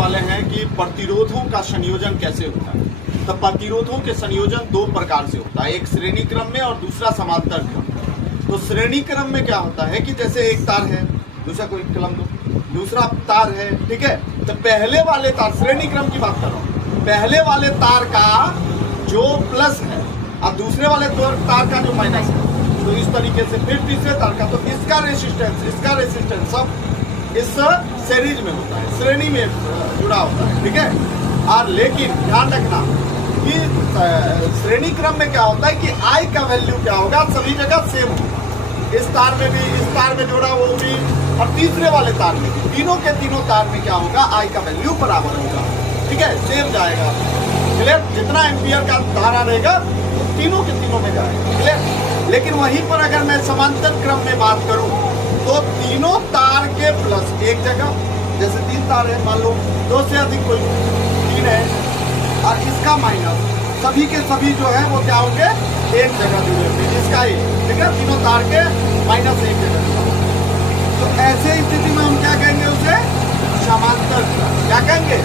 वाले हैं कि प्रतिरोधों का संयोजन कैसे होता है। तो प्रतिरोधों के संयोजन दो प्रकार से होता है, एक श्रेणी क्रम में और दूसरा समांतर क्रम में। तो श्रेणी क्रम में क्या होता है कि जैसे एक तार है, दूसरा कोई कलम दो, दूसरा तार है, ठीक है। तो पहले वाले तार, श्रेणी क्रम की बात कर रहा हूँ, पहले वाले तार का जो प्लस है और दूसरे वाले तार का जो माइनस है, तो इस तरीके से फिर तीसरे तार का, तो इसका रेसिस्टेंस सब इस सीरीज में होता है, श्रेणी में जुड़ा होता है, ठीक है। और लेकिन ध्यान रखना कि श्रेणी क्रम में क्या होता है कि आई का वैल्यू क्या होगा, सभी जगह सेम होगा। इस तार में भी, इस तार में जोड़ा वो भी, और तीसरे वाले तार में भी, तीनों के तीनों तार में क्या होगा, आई का वैल्यू बराबर होगा, ठीक है, सेम जाएगा। क्लियर? जितना एम्पियर का धारा रहेगा तो तीनों के तीनों में जाएगा। क्लियर? लेकिन वहीं पर अगर मैं समांतर क्रम में बात करूं तो तीनों तार के प्लस एक जगह, जैसे 3 तार है, मान लो 2 से अधिक कोई 3 है, और इसका माइनस, सभी के सभी जो है वो क्या होंगे, एक जगह जुड़े होंगे, इसका ही, ठीक है, तीनों तार के माइनस एक जगह। तो ऐसे स्थिति में हम क्या कहेंगे, उसे समांतर क्रम। क्या कहेंगे?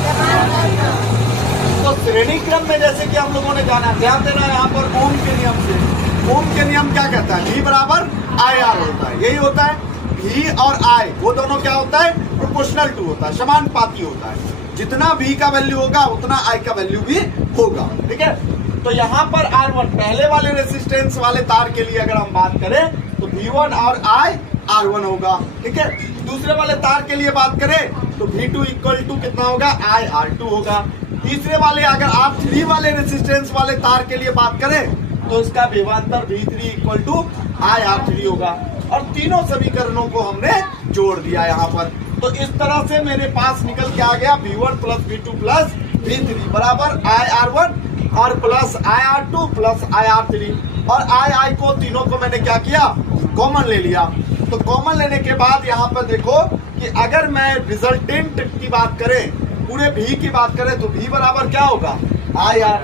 तो श्रेणी क्रम में जैसे कि हम लोगों ने जाना, ध्यान देना यहाँ पर ओम के नियम से। ओम के नियम क्या कहता है, V बराबर IR होता है, यही होता है। V और I वो दोनों क्या होता है, प्रोपोर्शनल टू होता है, समानुपाती होता है। जितना V का वैल्यू होगा उतना I का वैल्यू भी होगा, ठीक है। तो यहाँ पर R1, पहले वाले रेसिस्टेंस वाले तार के लिए अगर हम बात करें तो V1 और I R1 होगा, ठीक है। दूसरे वाले तार के लिए बात करें तो V2 इक्वल टू कितना होगा, I R2 होगा। तीसरे वाले, अगर R3 वाले रेसिस्टेंस वाले तार के लिए बात करें तो इसका विभवांतर V3 equal to I R3 होगा। और तीनों समीकरणों को हमने जोड़ दिया यहाँ पर। तो इस तरह से मेरे पास निकल के आ गया V1 plus V2 plus V3 बराबर I R1 और plus I R2 plus I R3। और I को तीनों को मैंने क्या किया, कॉमन ले लिया। तो कॉमन लेने के बाद यहाँ पर देखो कि अगर मैं रिजल्टेंट की बात करें, पूरे V की बात करें तो V बराबर क्या होगा, I R।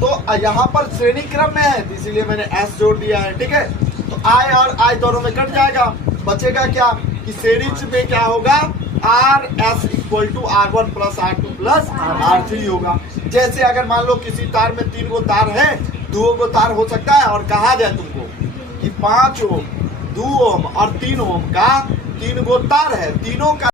तो यहाँ पर श्रेणी क्रम में है इसीलिए मैंने S जोड़ दिया है, ठीक है। तो I और I दोनों में कट जाएगा, बचेगा क्या कि सीरीज में क्या होगा, RS equal to R1 plus R2 plus R3 होगा। जैसे अगर मान लो किसी तार में 3 गो तार है, 2 गो तार हो सकता है, और कहा जाए तुमको कि 5 ओम, 2 ओम और 3 ओम का 3 गो तार है, तीनों का